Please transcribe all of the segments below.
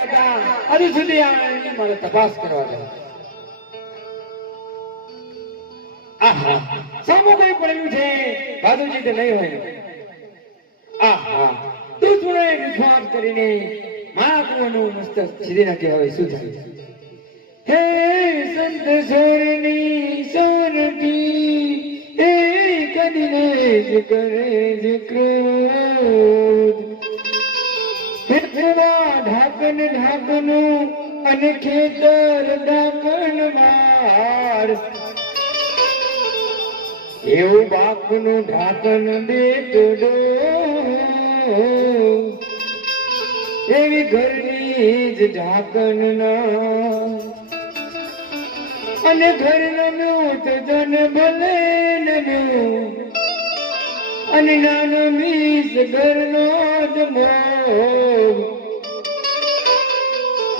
હજુ સુધી મારે તપાસ કરવા દે. આહા સામો કોઈ પડેલું છે ભાદુજી તે નહીં હોય. આહા તું થોડે વિશ્વાસ કરીને મારા કુવાનું મસ્તક છીરી નાખે. હવે શું થાય? હે સંત સોરની સોરઠી હે કદીને જ કરે જ ક્રોધ ઢાકન ઢાકનું અને ખેતર ઢાકન માર એવું બાપનું ઢાકન બેટડો એવી ઘરની જ ઢાકન ના અને ઘરનું તો જન ભલે નનું અને નાનો મીસ ઘરનો જ મોગ.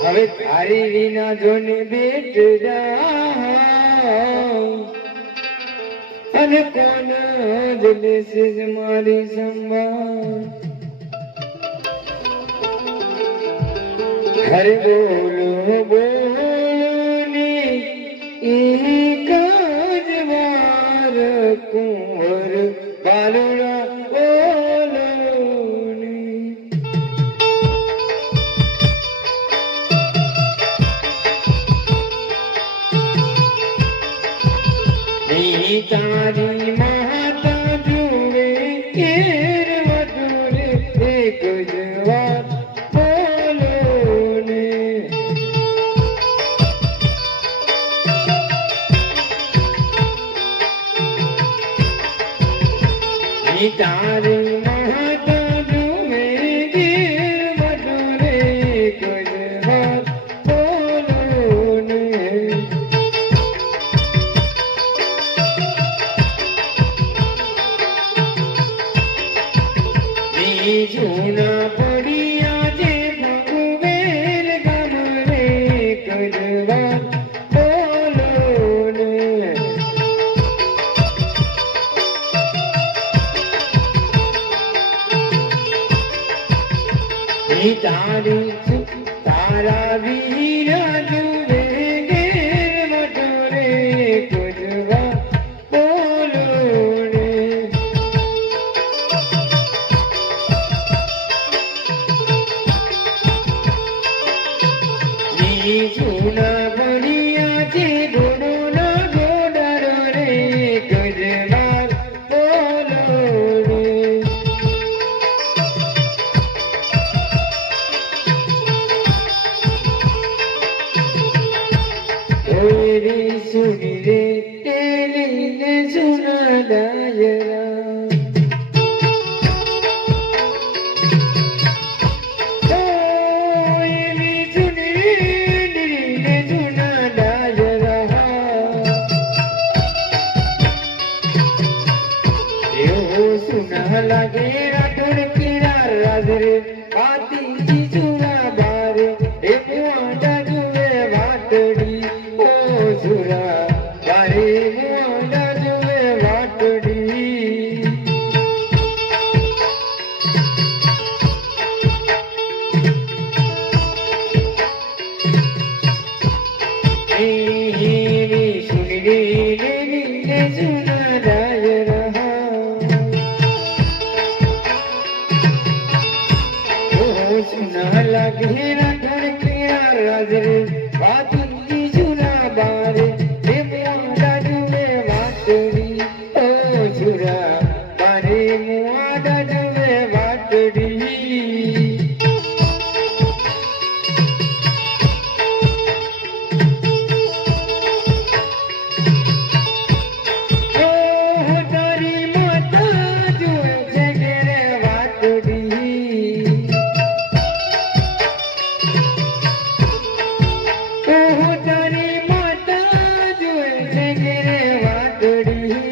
હવે તારી વિના જોને બેટડા અને કોણ જ લેશે મારી સંભાળ. હરે બોલો બોલની એક જ વાર કુંવર બાલુડા બોલોની. તારી માતા જુએ કેર વધુરે એક જ વાત બોલોને. તારી માતા જુએ કેર વધુરે એક જ વાત બોલોને. જૂના પડિયા જે ભગવેર ગામરે કજવા બોલોને. તારા વીરા જુએ ઘેર મટોરે કજવા બોલોને. જૂના બનિયા છે ઘોડો ના ઘોડારો રે ગજવાર બોલો રે. રે સુની રે તેલી ને સુના ડાયરા લાગે રાઠોડ કિરા રાજરે પાતી સુરા બારે એ મુઆડા જુએ વાટડી ઓ સુરા બારે મુઆડા જુએ વાટડી. સુની સુના ડાયરા સુના લાગે રાઠોડ કિરા રાજરે પાતી સુરા બારે એ મુઆડા જુએ વાટડી ઓ સુરા બારે મુઆડા જુએ વાટડી. તારી માતા જુએ છે ઘેરે વાટડી. તારી માતા જુએ છે ઘેરે વાટડી.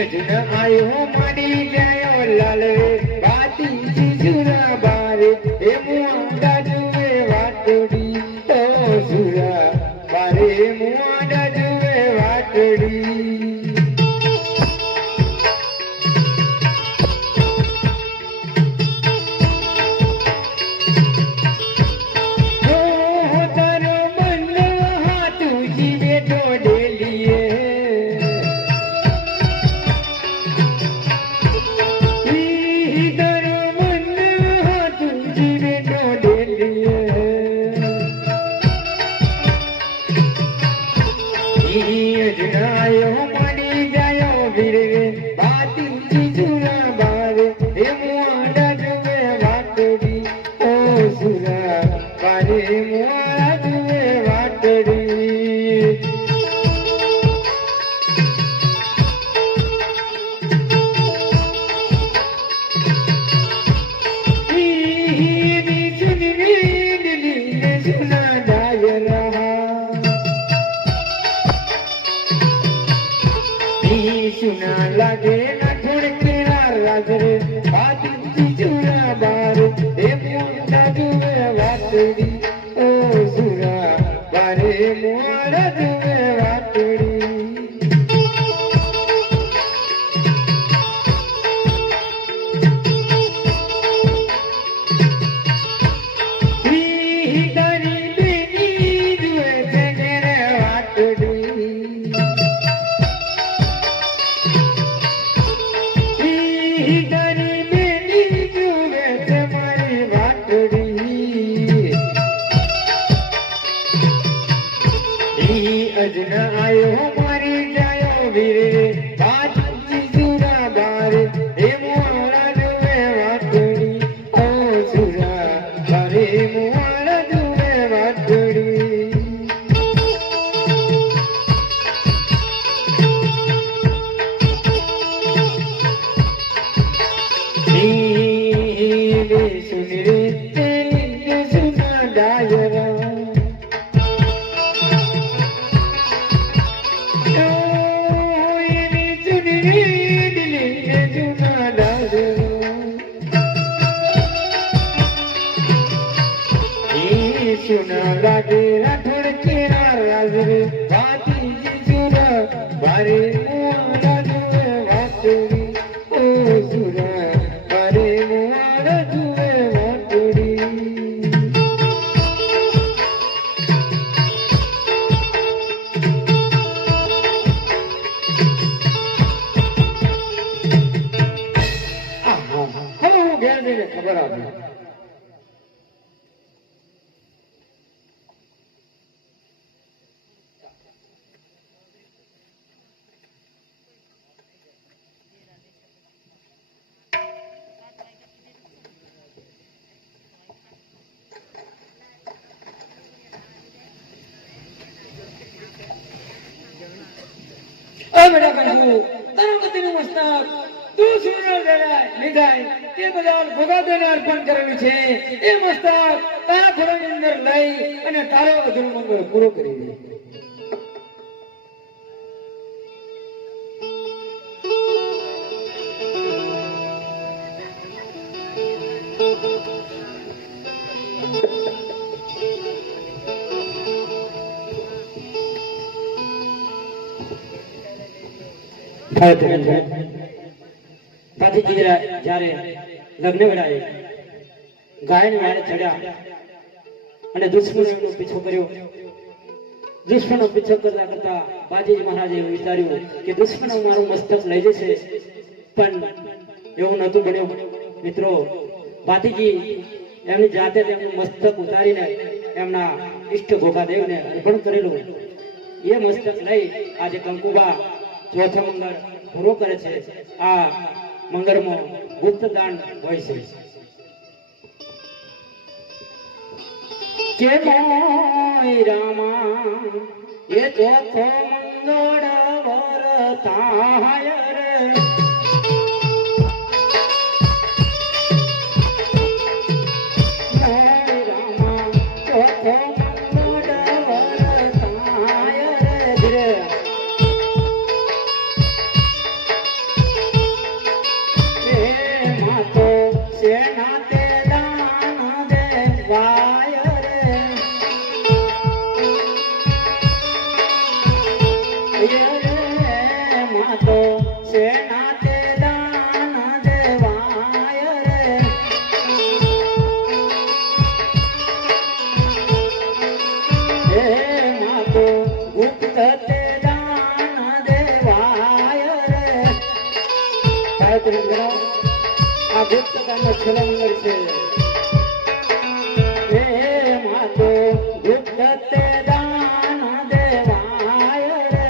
અજન આયો માડી જાયો લાલે પાતી સુરા બારે એ મુઆડા જુએ વાટડી ઓ સુરા બારે મુઆડા જુએ વાટડી. વાતી ચીચુરા બાર એ મુઆડા જુએ વાટડી ઓ સુરા બારે મુઆડા જુએ વાટડી सुना लगे न ढूंढ राजरे बाती चीचुरा बार ए मुआड़ा जुए वाटड़ी ओ सुरा बारे मुआड़ा जुए वाटड़ी अजना आयो मारी जायो वीरे बाजी सुरा बार ए मुआड़ा जुए वाटड़ी ओ सुरा बारे मुआड़ा जुए वाटड़ी नीले सुन रे तेली सुना डायरा सुना लागे राठौड़ केरा राजरे बाती चीचुरा बारे मुआड़ा जुए वाटड़ी ओ सुरा बारे मुआड़ा जुए वाटड़ी हेलो गया मेरे खबर आ गई बेटा कंजू तारा गतिनु मस्तक તું સુરલ લીધાય તે બદલ ભોગાદેને અર્પણ કરેલું છે એ મસ્તક તારા ઘોડાની અંદર લઈ અને તારો અધૂરો મંગળ પૂરો કરી દે જ્યારે લગ્ન વેળાએ ગાયન વાળે ચડ્યા અને દુશ્મનોનો પીછો કર્યો. દુશ્મનો પીછો કરતા કરતા બાજીજી મહારાજે એવું વિચાર્યું કે દુશ્મનો મારું મસ્તક લઈ જશે, પણ એવું નહોતું બન્યું. મિત્રો, બાજીજી એમની જાતે તેમનું મસ્તક ઉતારીને એમના ઈષ્ટ ભોગાદેવને અર્પણ કરેલું. એ મસ્તક લઈ આજે કંકુબા ચોથો મંગળ પૂરો કરે છે. આ મંગળમાં ગુપ્તદાન હોય છે કે મોય રામા એ ચોથો મંગળ વરતાય રે મોય રામા ચોથો મંગળ વરતાય રે આ ગુપ્તદાનનો છેલ્લો મંગળ છે. હે માતો ગુપ્ત તે દાન દેવાય રે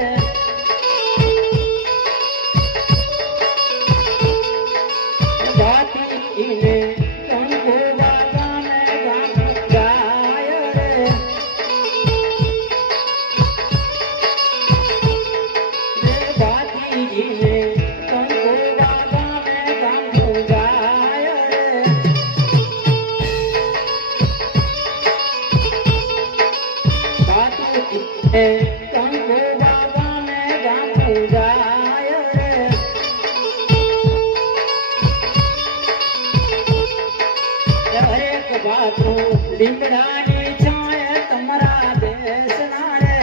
બાપુ લીમડાની છાંય તમારા બેસના રે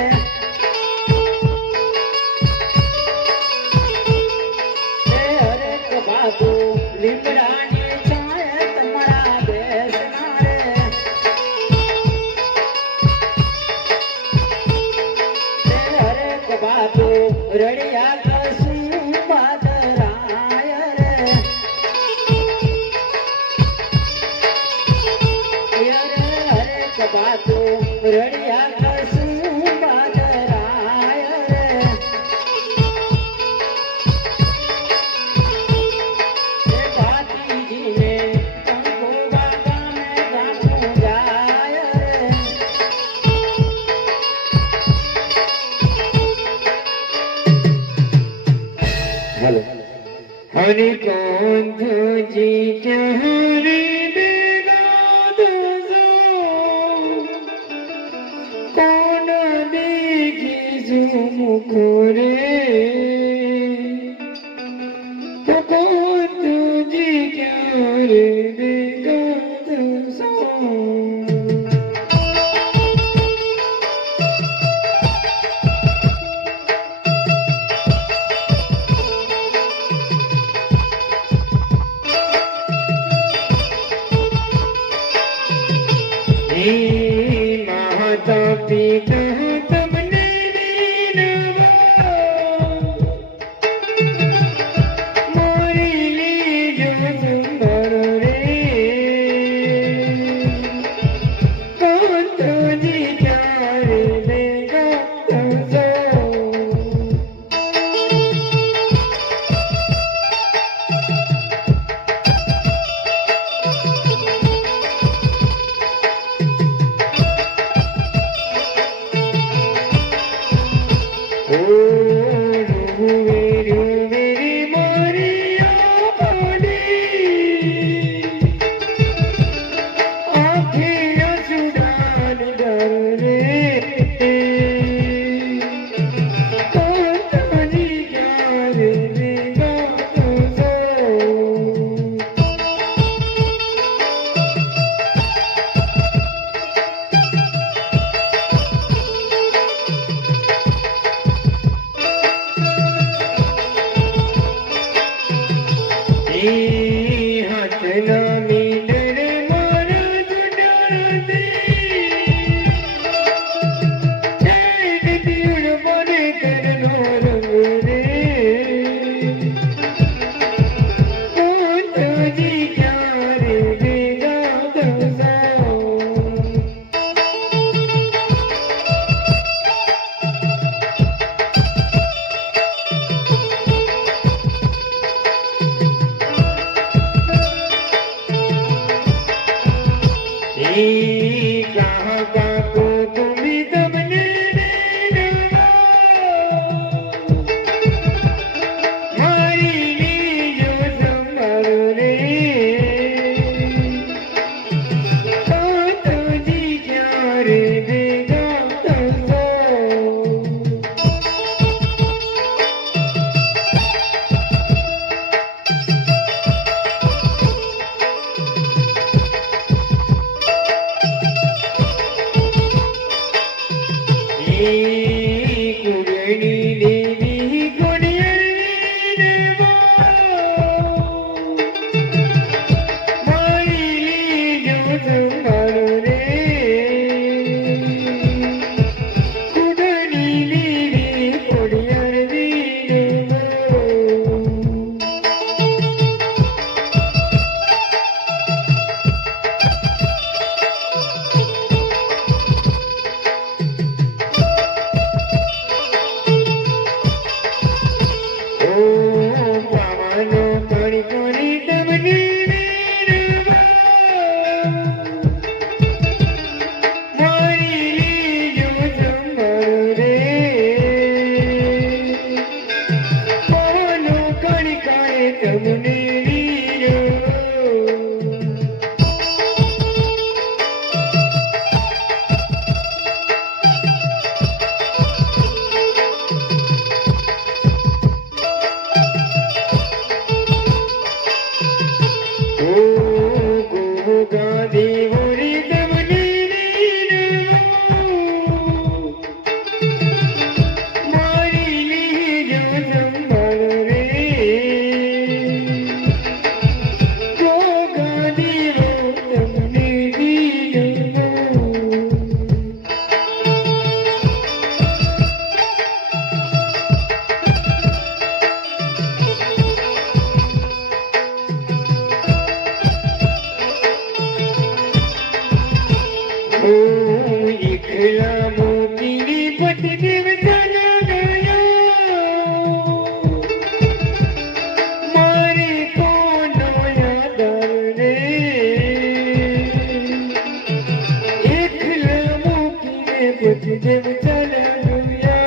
હરેક બાપુ લીમડાની છાંય તમારા બેસના રે હરેક બાપુ રડિયા કશું પાદરાય રે હરેક બાપુ રડિયા કશું પાદરાય રે ભાતીજીને કંકુ બાબાને ગાંઠું જાય રે हेलो हरि कांत जी कहरे बेगाद जो कौन देखी जो मुख रे तो कांत जी कहरे बेगाद जो माता पिता तुमने मोरी लीजो सुंदर रे कांत जी प्यारे देगा तुझो गांधी પતિ દેવ ચરણિયા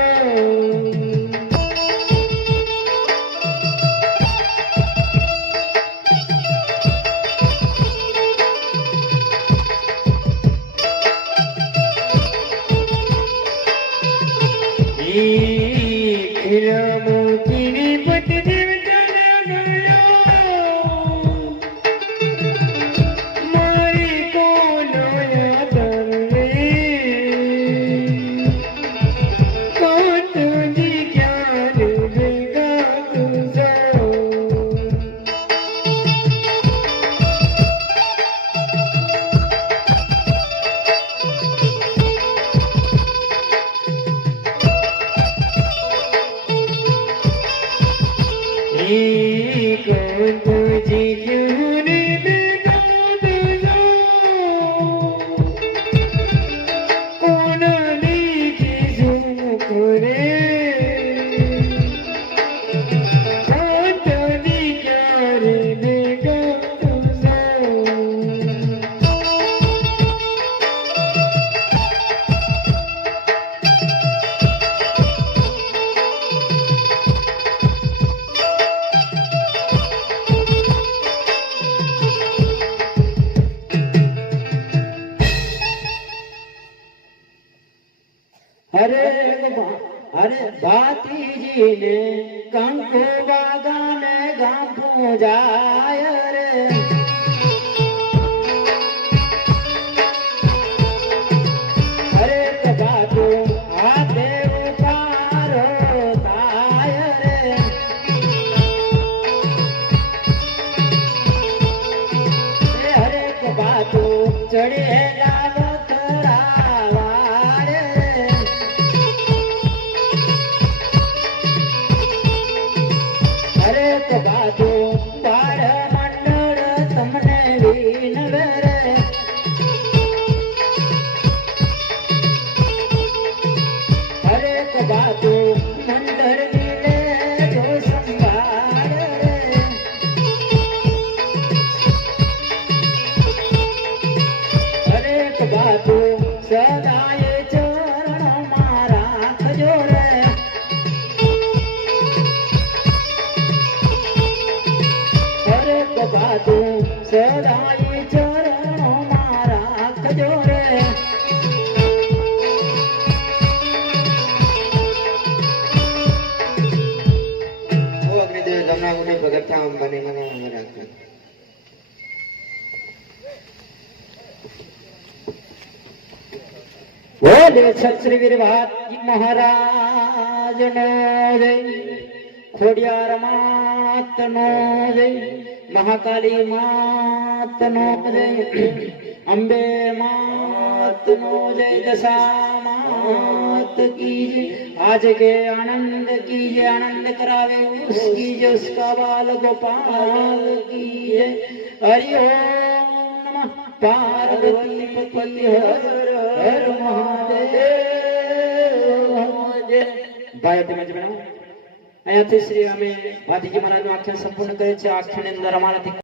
अरे भातीजी ने कंकु बागाने गांठू जाय रे अरे बातू हाथे उतारो ताय रे हरे बातू चढ़े बाजू बार मंडळ तमने विनवे रे हरेक बाजू मंडळ दिले जो संभाळ रे हरेक बाजू सदाय चरण मारा खजो रे बातू सदाई चरणों मारा खजो रे ओ अग्निदेव जमना मुनि भगत था हम बने मने हमारा बोले छत्री वीर भाती महाराज नो जय खोडियार मात नो जय महाकाली मात नो जय अंबे मात नो जय दशा मात की जय आज के आनंद की जय आनंद करावे उसकी जय उसका बाल गोपाल की जय हरि ओम नमः पार्वती पति हर हर महादेव ભાઈ તમે જ બનાવો અહીંયાથી શ્રી અમે ભાતીજી મહારાજનું આખ્યાન સંપૂર્ણ કરે છે આખ્યાનની અંદર અમારાથી